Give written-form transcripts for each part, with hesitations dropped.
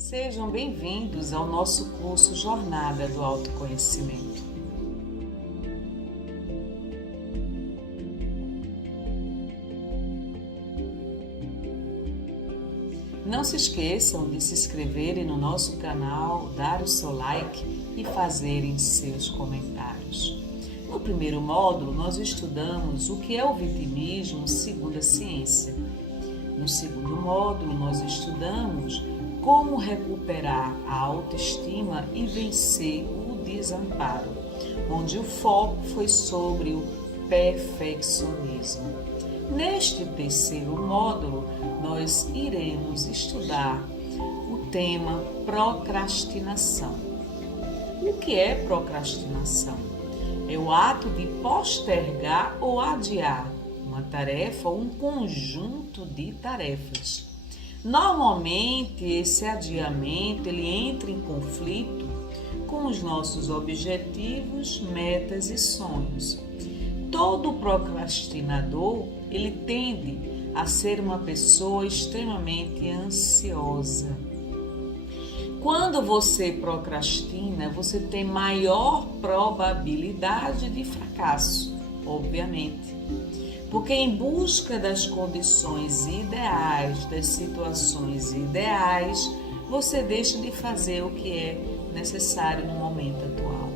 Sejam bem-vindos ao nosso curso Jornada do Autoconhecimento. Não se esqueçam de se inscreverem no nosso canal, dar o seu like e fazerem seus comentários. No primeiro módulo, nós estudamos o que é o vitimismo segundo a ciência. No segundo módulo, nós estudamos como recuperar a autoestima e vencer o desamparo, onde o foco foi sobre o perfeccionismo. Neste terceiro módulo, nós iremos estudar o tema procrastinação. O que é procrastinação? É o ato de postergar ou adiar uma tarefa ou um conjunto de tarefas. Normalmente, esse adiamento ele entra em conflito com os nossos objetivos, metas e sonhos. Todo procrastinador, ele tende a ser uma pessoa extremamente ansiosa. Quando você procrastina, você tem maior probabilidade de fracasso, obviamente. Porque em busca das condições ideais, das situações ideais, você deixa de fazer o que é necessário no momento atual.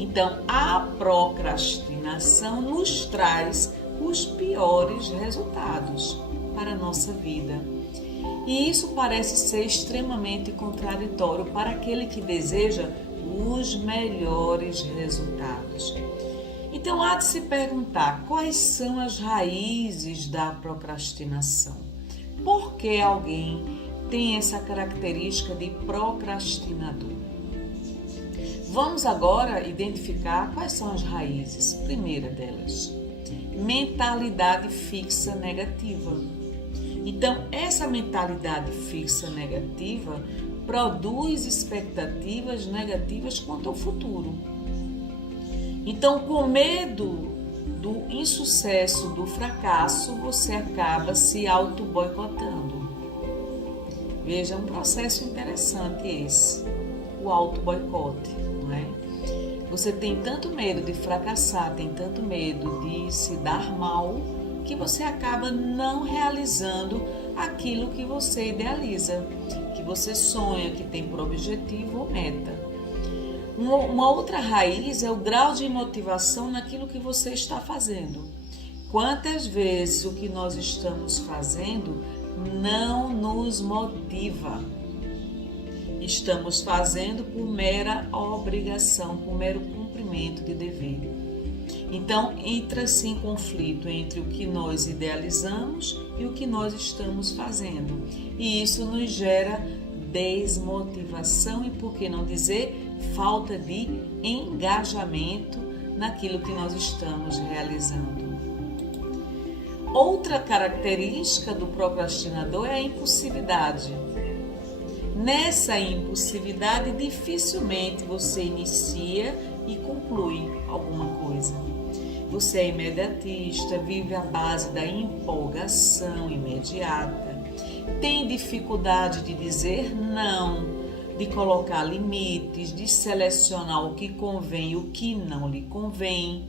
Então, a procrastinação nos traz os piores resultados para a nossa vida. E isso parece ser extremamente contraditório para aquele que deseja os melhores resultados. Então, há de se perguntar quais são as raízes da procrastinação. Por que alguém tem essa característica de procrastinador? Vamos agora identificar quais são as raízes. Primeira delas, mentalidade fixa negativa. Então, essa mentalidade fixa negativa produz expectativas negativas quanto ao futuro. Então, com medo do insucesso, do fracasso, você acaba se auto-boicotando. Veja, um processo interessante esse, o auto-boicote, não é? Você tem tanto medo de fracassar, tem tanto medo de se dar mal, que você acaba não realizando aquilo que você idealiza, que você sonha, que tem por objetivo ou meta. Uma outra raiz é o grau de motivação naquilo que você está fazendo. Quantas vezes o que nós estamos fazendo não nos motiva? Estamos fazendo por mera obrigação, por mero cumprimento de dever. Então, entra-se em conflito entre o que nós idealizamos e o que nós estamos fazendo. E isso nos gera desmotivação e, por que não dizer, falta de engajamento naquilo que nós estamos realizando. Outra característica do procrastinador é a impulsividade. Nessa impulsividade, dificilmente você inicia e conclui alguma coisa. Você é imediatista, vive à base da empolgação imediata, tem dificuldade de dizer não, de colocar limites, de selecionar o que convém e o que não lhe convém.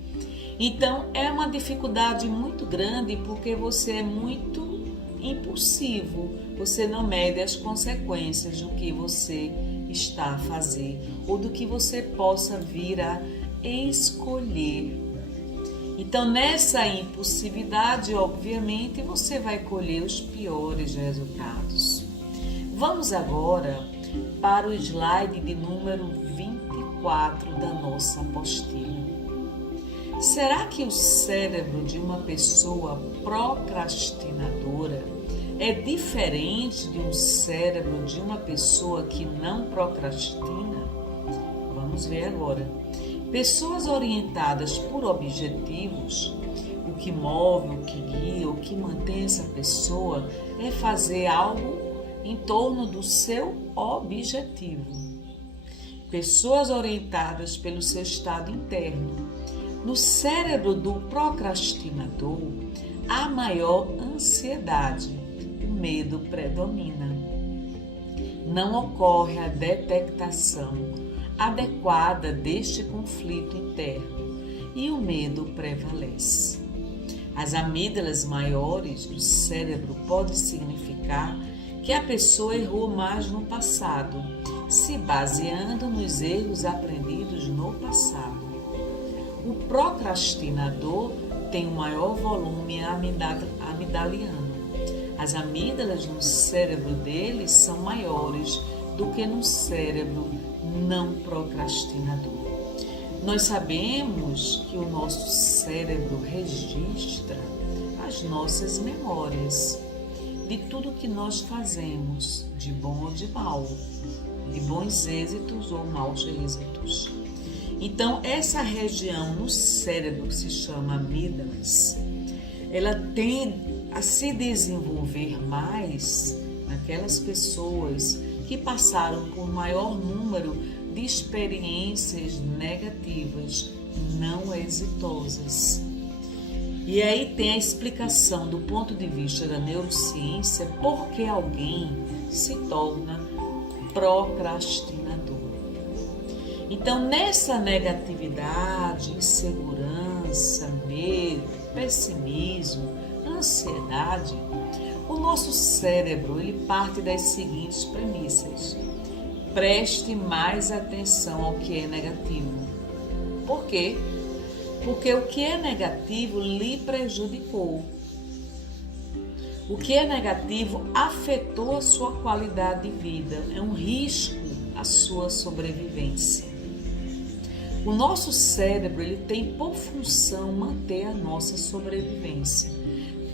Então, é uma dificuldade muito grande porque você é muito impulsivo, você não mede as consequências do que você está a fazer ou do que você possa vir a escolher. Então, nessa impulsividade, obviamente, você vai colher os piores resultados. Vamos agora para o slide de número 24 da nossa apostila. Será que o cérebro de uma pessoa procrastinadora é diferente de um cérebro de uma pessoa que não procrastina? Vamos ver agora. Pessoas orientadas por objetivos, o que move, o que guia, o que mantém essa pessoa é fazer algo em torno do seu objetivo. Pessoas orientadas pelo seu estado interno. No cérebro do procrastinador, há maior ansiedade, o medo predomina. não ocorre a detectação adequada deste conflito interno e o medo prevalece. As amígdalas maiores do cérebro podem significar que a pessoa errou mais no passado, se baseando nos erros aprendidos no passado. O procrastinador tem um maior volume amigdaliano. As amígdalas no cérebro dele são maiores do que no cérebro não procrastinador. Nós sabemos que o nosso cérebro registra as nossas memórias de tudo que nós fazemos, de bom ou de mal, de bons êxitos ou maus êxitos. Então, essa região no cérebro que se chama amígdalas, ela tende a se desenvolver mais naquelas pessoas que passaram por maior número de experiências negativas, não exitosas. E aí tem a explicação do ponto de vista da neurociência por que alguém se torna procrastinador. Então, nessa negatividade, insegurança, medo, pessimismo, ansiedade, o nosso cérebro ele parte das seguintes premissas. Preste mais atenção ao que é negativo. Por quê? Porque o que é negativo lhe prejudicou. O que é negativo afetou a sua qualidade de vida. É um risco à sua sobrevivência. O nosso cérebro ele tem por função manter a nossa sobrevivência.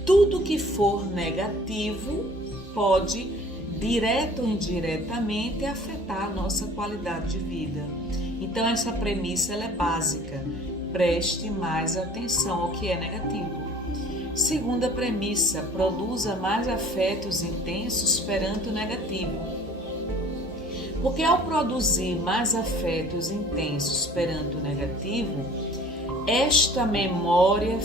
Tudo que for negativo pode, direto ou indiretamente, afetar a nossa qualidade de vida. Então, essa premissa ela é básica. Preste mais atenção ao que é negativo. Segunda premissa, produza mais afetos intensos perante o negativo. Porque ao produzir mais afetos intensos perante o negativo, esta memória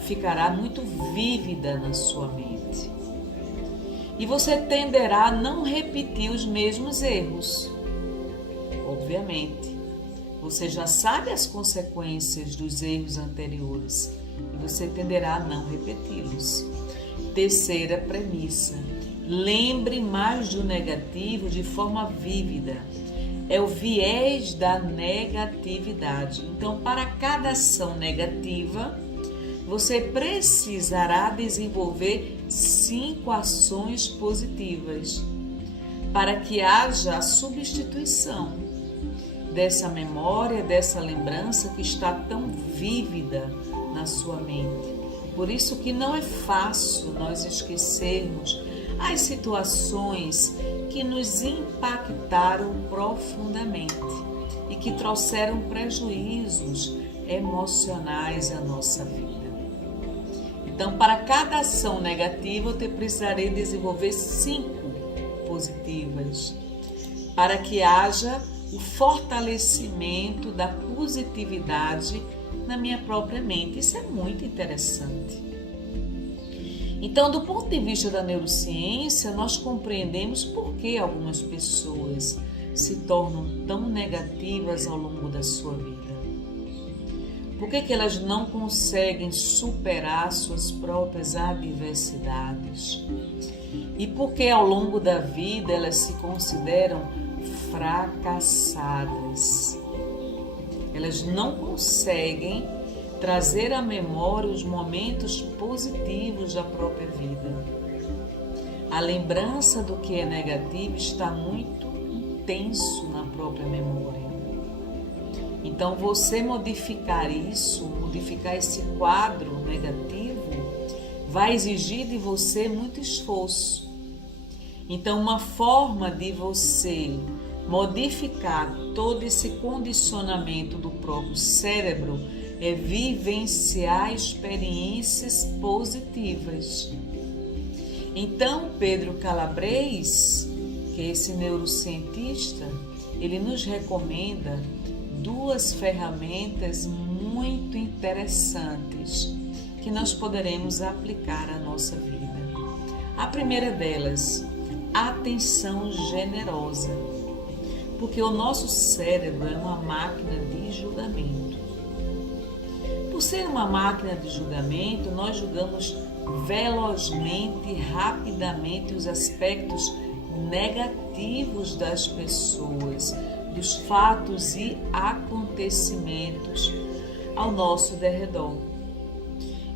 ficará muito vívida na sua mente. E você tenderá a não repetir os mesmos erros. Obviamente, você já sabe as consequências dos erros anteriores e você tenderá a não repeti-los. Terceira premissa, lembre mais do negativo de forma vívida. É o viés da negatividade. Então, para cada ação negativa, você precisará desenvolver 5 ações positivas para que haja a substituição dessa memória, dessa lembrança que está tão vívida na sua mente. Por isso que não é fácil nós esquecermos as situações que nos impactaram profundamente e que trouxeram prejuízos emocionais à nossa vida. Então, para cada ação negativa, eu precisarei desenvolver 5 positivas, para que haja o fortalecimento da positividade na minha própria mente. Isso é muito interessante. Então, do ponto de vista da neurociência, nós compreendemos por que algumas pessoas se tornam tão negativas ao longo da sua vida. Por que elas não conseguem superar suas próprias adversidades? E por que ao longo da vida elas se consideram fracassadas? Elas não conseguem trazer à memória os momentos positivos da própria vida. A lembrança do que é negativo está muito intenso na própria memória. Então, você modificar isso, modificar esse quadro negativo, vai exigir de você muito esforço. Então, uma forma de você modificar todo esse condicionamento do próprio cérebro é vivenciar experiências positivas. Então, Pedro Calabres, que é esse neurocientista, ele nos recomenda 2 ferramentas muito interessantes que nós poderemos aplicar à nossa vida. A primeira delas, atenção generosa. Porque o nosso cérebro é uma máquina de julgamento. Por ser uma máquina de julgamento, nós julgamos velozmente, rapidamente os aspectos negativos das pessoas, dos fatos e acontecimentos ao nosso derredor.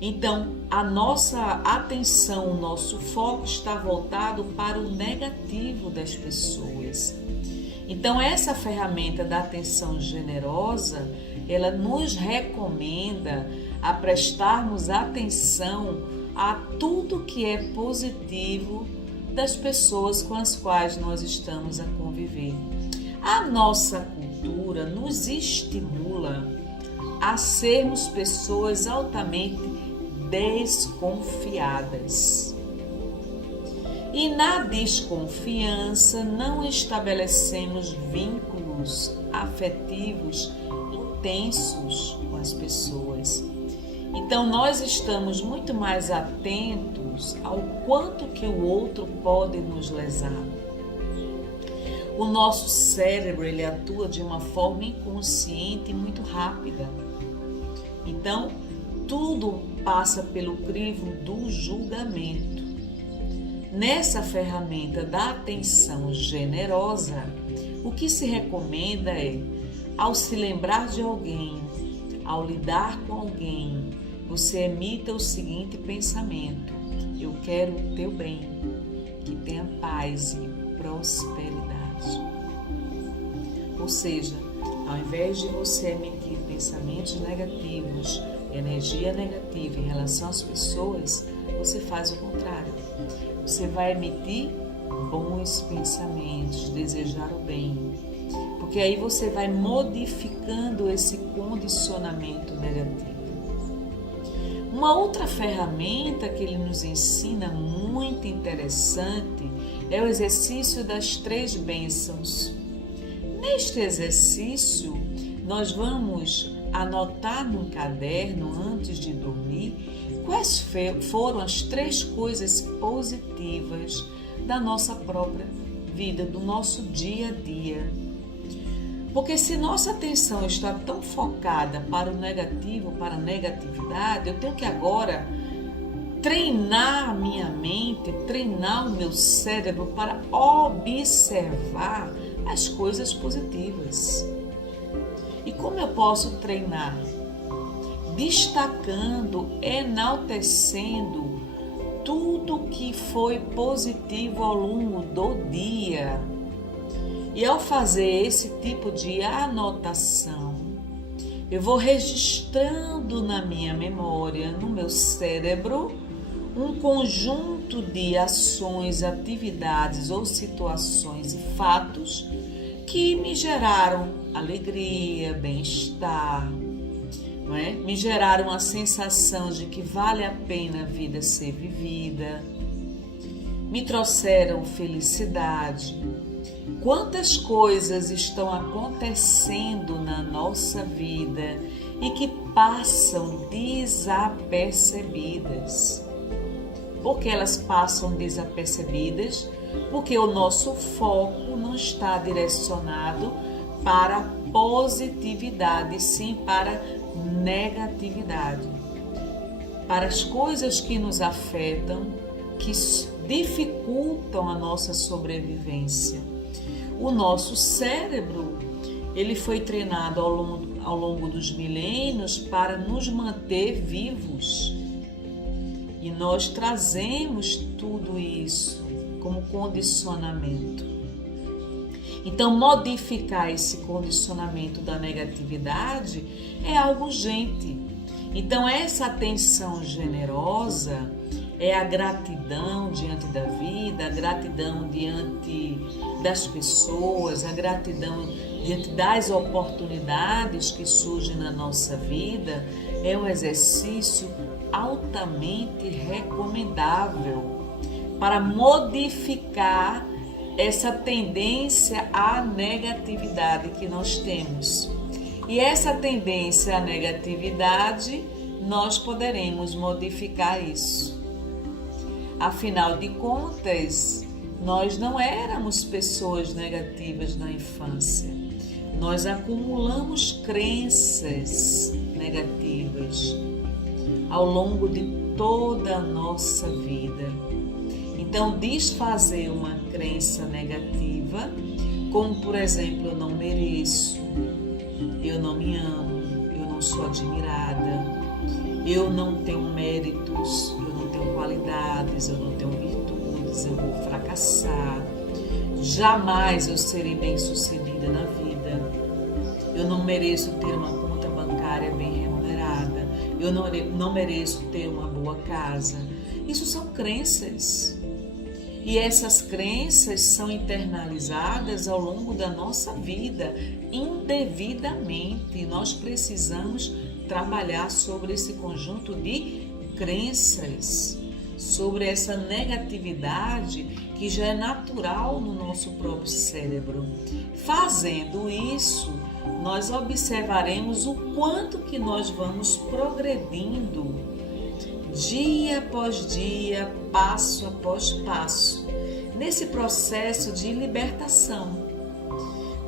Então, a nossa atenção, o nosso foco está voltado para o negativo das pessoas. Então, essa ferramenta da atenção generosa, ela nos recomenda a prestarmos atenção a tudo que é positivo das pessoas com as quais nós estamos a conviver. A nossa cultura nos estimula a sermos pessoas altamente desconfiadas. E na desconfiança não estabelecemos vínculos afetivos intensos com as pessoas. Então nós estamos muito mais atentos ao quanto que o outro pode nos lesar. O nosso cérebro, ele atua de uma forma inconsciente e muito rápida. Então, tudo passa pelo crivo do julgamento. Nessa ferramenta da atenção generosa, o que se recomenda é, ao se lembrar de alguém, ao lidar com alguém, você emita o seguinte pensamento: eu quero o teu bem, que tenha paz e prosperidade. Ou seja, ao invés de você emitir pensamentos negativos, energia negativa em relação às pessoas, você faz o contrário. Você vai emitir bons pensamentos, desejar o bem, porque aí você vai modificando esse condicionamento negativo. Uma outra ferramenta que ele nos ensina muito interessante é o exercício das 3 bênçãos. Neste exercício, nós vamos anotar num caderno antes de dormir quais foram as 3 coisas positivas da nossa própria vida, do nosso dia a dia. Porque se nossa atenção está tão focada para o negativo, para a negatividade, eu tenho que agora treinar a minha mente, treinar o meu cérebro para observar as coisas positivas. E como eu posso treinar? Destacando, enaltecendo tudo que foi positivo ao longo do dia. E ao fazer esse tipo de anotação, eu vou registrando na minha memória, no meu cérebro, um conjunto de ações, atividades ou situações e fatos que me geraram alegria, bem-estar, não é? Me geraram a sensação de que vale a pena a vida ser vivida, me trouxeram felicidade. Quantas coisas estão acontecendo na nossa vida e que passam desapercebidas? Por que elas passam desapercebidas? Porque o nosso foco não está direcionado para a positividade, sim para negatividade, para as coisas que nos afetam, que dificultam a nossa sobrevivência. O nosso cérebro, ele foi treinado ao longo dos milênios para nos manter vivos. E nós trazemos tudo isso como condicionamento. Então, modificar esse condicionamento da negatividade é algo urgente. Então, essa atenção generosa é a gratidão diante da vida, a gratidão diante das pessoas, a gratidão diante das oportunidades que surgem na nossa vida. É um exercício altamente recomendável para modificar essa tendência à negatividade que nós temos. E essa tendência à negatividade, nós poderemos modificar isso. Afinal de contas, nós não éramos pessoas negativas na infância. Nós acumulamos crenças negativas ao longo de toda a nossa vida. Então, desfazer uma crença negativa, como por exemplo, eu não mereço, eu não me amo, eu não sou admirada, eu não tenho méritos, eu não tenho qualidades, eu não tenho virtudes, eu vou fracassar, jamais eu serei bem-sucedida na vida, eu não mereço ter uma conta bancária bem remunerada, eu não mereço ter uma boa casa. Isso são crenças. E essas crenças são internalizadas ao longo da nossa vida, indevidamente. Nós precisamos trabalhar sobre esse conjunto de crenças, sobre essa negatividade que já é natural no nosso próprio cérebro. Fazendo isso, nós observaremos o quanto que nós vamos progredindo dia após dia, passo após passo, nesse processo de libertação.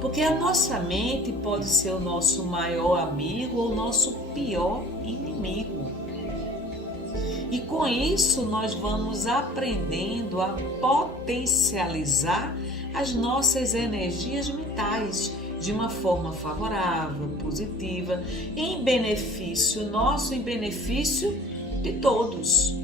Porque a nossa mente pode ser o nosso maior amigo ou o nosso pior inimigo. E com isso nós vamos aprendendo a potencializar as nossas energias mentais de uma forma favorável, positiva, em benefício nosso, em benefício de todos,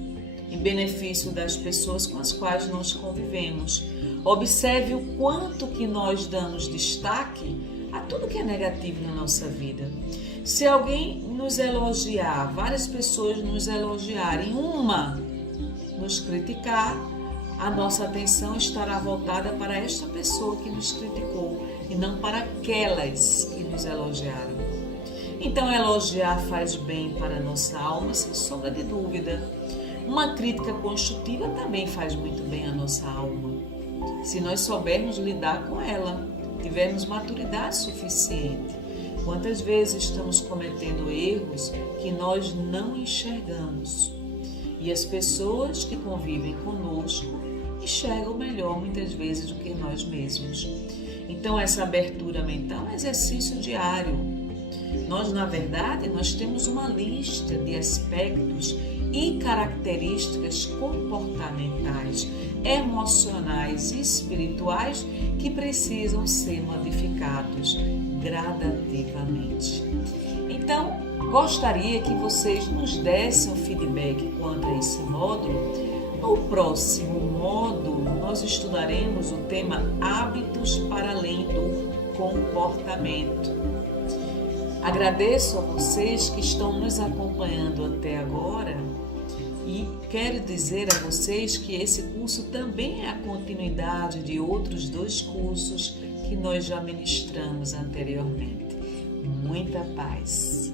em benefício das pessoas com as quais nós convivemos. Observe o quanto que nós damos destaque a tudo que é negativo na nossa vida. Se alguém nos elogiar, várias pessoas nos elogiarem, uma nos criticar, a nossa atenção estará voltada para esta pessoa que nos criticou e não para aquelas que nos elogiaram. Então, elogiar faz bem para a nossa alma, sem sombra de dúvida. Uma crítica construtiva também faz muito bem à nossa alma, se nós soubermos lidar com ela, tivermos maturidade suficiente. Quantas vezes estamos cometendo erros que nós não enxergamos? E as pessoas que convivem conosco enxergam melhor muitas vezes do que nós mesmos. Então, essa abertura mental é um exercício diário. Na verdade, nós temos uma lista de aspectos e características comportamentais, emocionais e espirituais que precisam ser modificados gradativamente. Então, gostaria que vocês nos dessem um feedback quanto a esse módulo. No próximo módulo, nós estudaremos o tema hábitos para além do comportamento. Agradeço a vocês que estão nos acompanhando até agora e quero dizer a vocês que esse curso também é a continuidade de outros 2 cursos que nós já ministramos anteriormente. Muita paz!